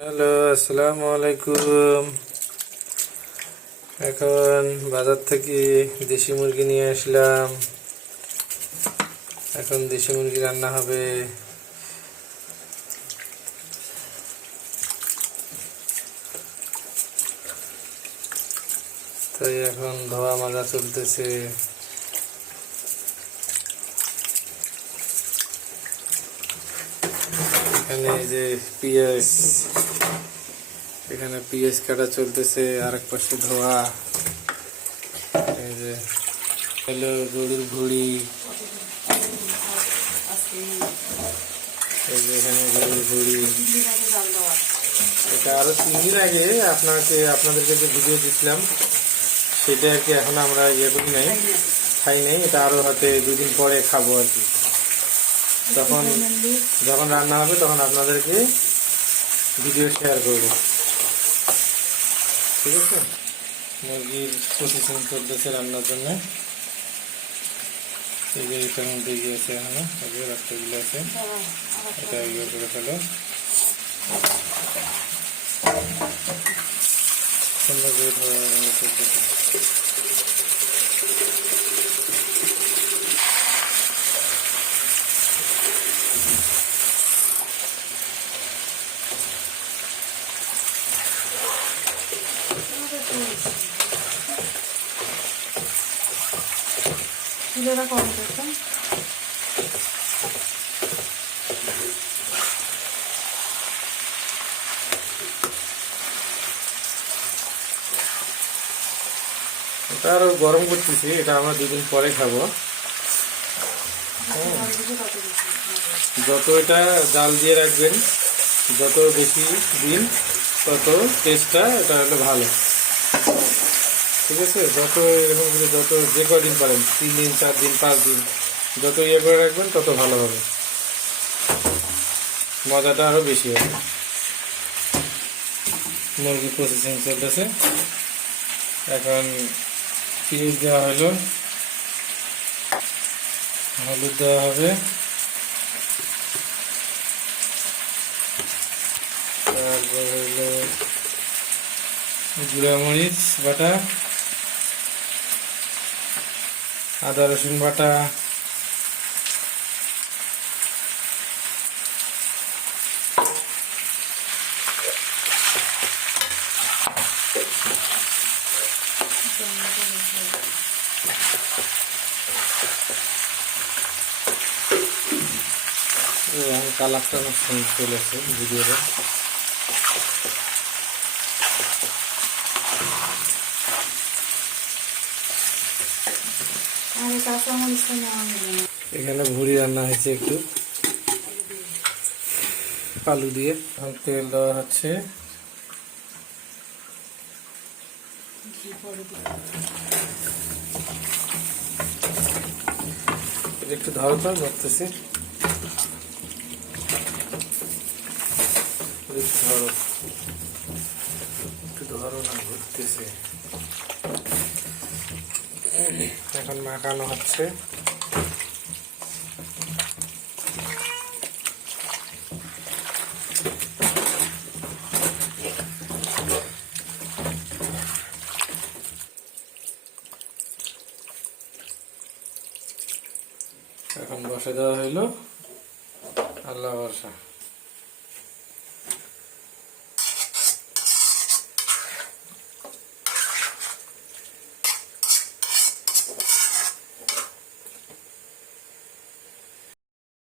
Hello, আসসালামু আলাইকুম। এখন বাজার থেকে দেশি মুরগি নিয়ে আসলাম। এখন দেশি মুরগি রান্না হবে। তাই এখন ধোয়া মাজা চলতেছে। এখানে এই যে পেঁয়াজ, এখানে পেঁয়াজ কাটা চলতেছে, আরেক পাশে ধোয়া। এই যে হলো গরুর ভুড়ি, এই যে এখানে গরুর ভুড়ি। এটা আরো 3 দিন আগে আপনাদেরকে যে ভিডিও দিছিলাম সেটা আর কি এখন আমরা করি নাই, খাই নাই। এটা আরো হয়তো 2 দিন পরে খাবো আর কি। যখন রান্না হবে তখন আপনাদেরকে ভিডিও শেয়ার করবো, ঠিক আছে। মুরগির প্রসেসিং চলতেছে রান্নার জন্য। এই যে এটার মধ্যে গিয়েছে, এখানে রাস্তাগুলো আছে, এটা করে ফেলো। সুন্দর করে চলতেছে। চুলেরা কম করতে এটা আরো গরম করতেছি, এটা আমরা 2 দিন পরে খাবো। যত এটা জাল দিয়ে রাখবেন, যত বেশি দিন তত টেস্টটা এটা হলো ভালো, ঠিক আছে। যত এরকম করে যত যে কদিন পারেন, 3 দিন 4 দিন 5 দিন যত করে রাখবেন তত ভালো হবে, মজাটা আরো বেশি হবে। মুরগি প্রসেসিং চলতেছে। এখন পেঁয়াজ দেওয়া হলো, হলুদ দেওয়া হবে, তারপর হলো গুঁড়া মরিচ বাটা, আদা রসুন বাটা, কালারটা চলে আসছে ভিডিওতে। এখানে ভুড়ি রান্না হয়েছে একটু আলু দিয়ে। তেল দেওয়া হচ্ছে, একটু ধরো তো ধরতেছি, একটু ধরো না, ঘুরতেছে। এখন মাখানো হচ্ছে। এখন বসে দেওয়া হইল, আল্লাহ ভরসা।